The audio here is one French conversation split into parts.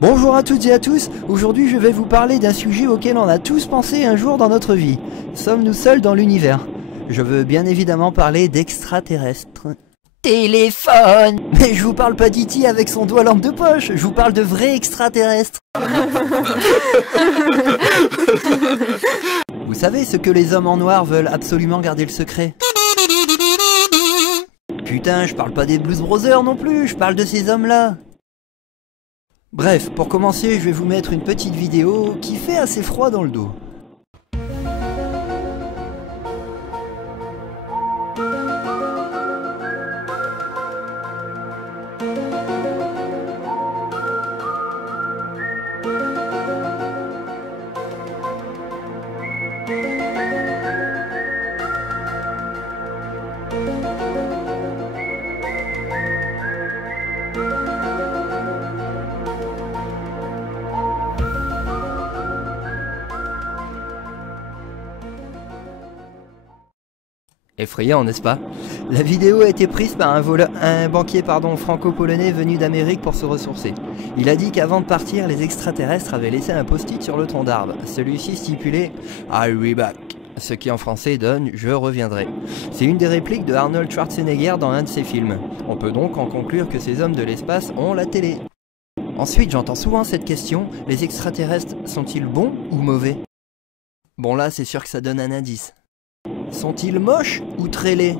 Bonjour à toutes et à tous, aujourd'hui je vais vous parler d'un sujet auquel on a tous pensé un jour dans notre vie. Sommes-nous seuls dans l'univers? Je veux bien évidemment parler d'extraterrestres. Téléphone! Mais je vous parle pas d'E.T. avec son doigt lampe de poche, je vous parle de vrais extraterrestres. Vous savez ce que les hommes en noir veulent absolument garder le secret? Putain, je parle pas des Blues Brothers non plus, je parle de ces hommes-là. Bref, pour commencer, je vais vous mettre une petite vidéo qui fait assez froid dans le dos. Effrayant, n'est-ce pas? La vidéo a été prise par un banquier franco-polonais venu d'Amérique pour se ressourcer. Il a dit qu'avant de partir, les extraterrestres avaient laissé un post-it sur le tronc d'arbre. Celui-ci stipulait « I'll be back », ce qui en français donne « Je reviendrai ». C'est une des répliques de Arnold Schwarzenegger dans un de ses films. On peut donc en conclure que ces hommes de l'espace ont la télé. Ensuite, j'entends souvent cette question, les extraterrestres sont-ils bons ou mauvais? Bon là, c'est sûr que ça donne un indice. Sont-ils moches ou très laids?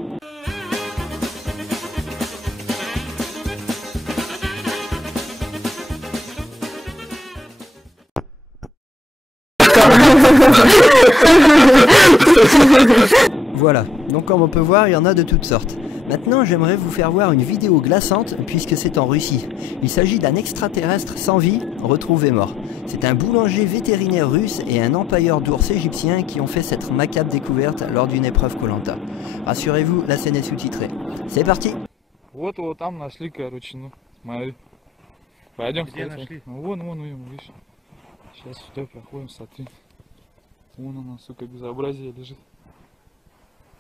Voilà, donc comme on peut voir, il y en a de toutes sortes. Maintenant, j'aimerais vous faire voir une vidéo glaçante puisque c'est en Russie. Il s'agit d'un extraterrestre sans vie, retrouvé mort. C'est un boulanger vétérinaire russe et un empailleur d'ours égyptien qui ont fait cette macabre découverte lors d'une épreuve Koh-Lanta. Rassurez-vous, la scène est sous-titrée. C'est parti! Вот его там нашли, короче, ну, смотри. Пойдем. Где нашли? Ну, вон, видишь. Сейчас сюда проходим, смотри. Вон она, сука, безобразие лежит.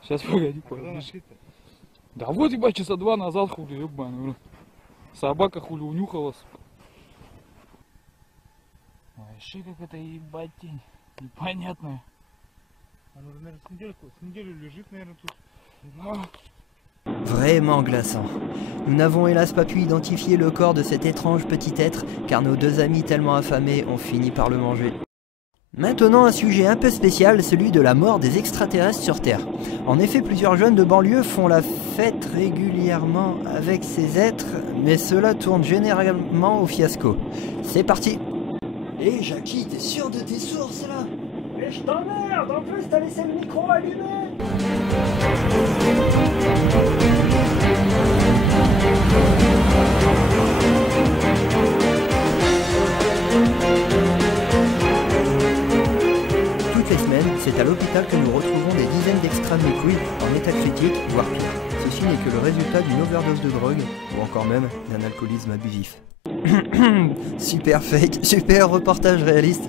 Сейчас, погоди, Когда нашли-то? Да вот, ебать, часа 2 назад, хули, ебаный. Собака, хули, унюхала, сука. Вообще, как это, ебать, тень. Непонятная. Оно, наверное, с неделю лежит, наверное, тут. Но... Vraiment glaçant. Nous n'avons hélas pas pu identifier le corps de cet étrange petit être, car nos deux amis tellement affamés ont fini par le manger. Maintenant un sujet un peu spécial, celui de la mort des extraterrestres sur Terre. En effet, plusieurs jeunes de banlieue font la fête régulièrement avec ces êtres, mais cela tourne généralement au fiasco. C'est parti! Hé Jackie, t'es sûr de tes sources là? Mais je t'emmerde, en plus t'as laissé le micro allumé! Toutes les semaines, c'est à l'hôpital que nous retrouvons des dizaines d'extra liquides en état critique, voire pire. Ceci n'est que le résultat d'une overdose de drogue, ou encore même d'un alcoolisme abusif. Super fake, super reportage réaliste.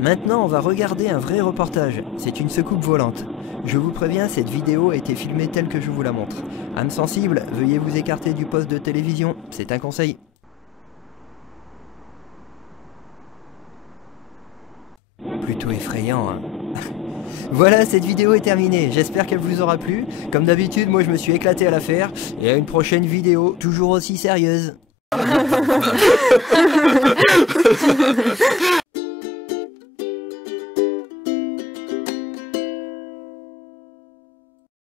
Maintenant, on va regarder un vrai reportage. C'est une secoupe volante. Je vous préviens, cette vidéo a été filmée telle que je vous la montre. Âme sensible, veuillez vous écarter du poste de télévision, c'est un conseil. Plutôt effrayant, hein. Voilà, cette vidéo est terminée, j'espère qu'elle vous aura plu. Comme d'habitude, moi je me suis éclaté à la faire. Et à une prochaine vidéo, toujours aussi sérieuse.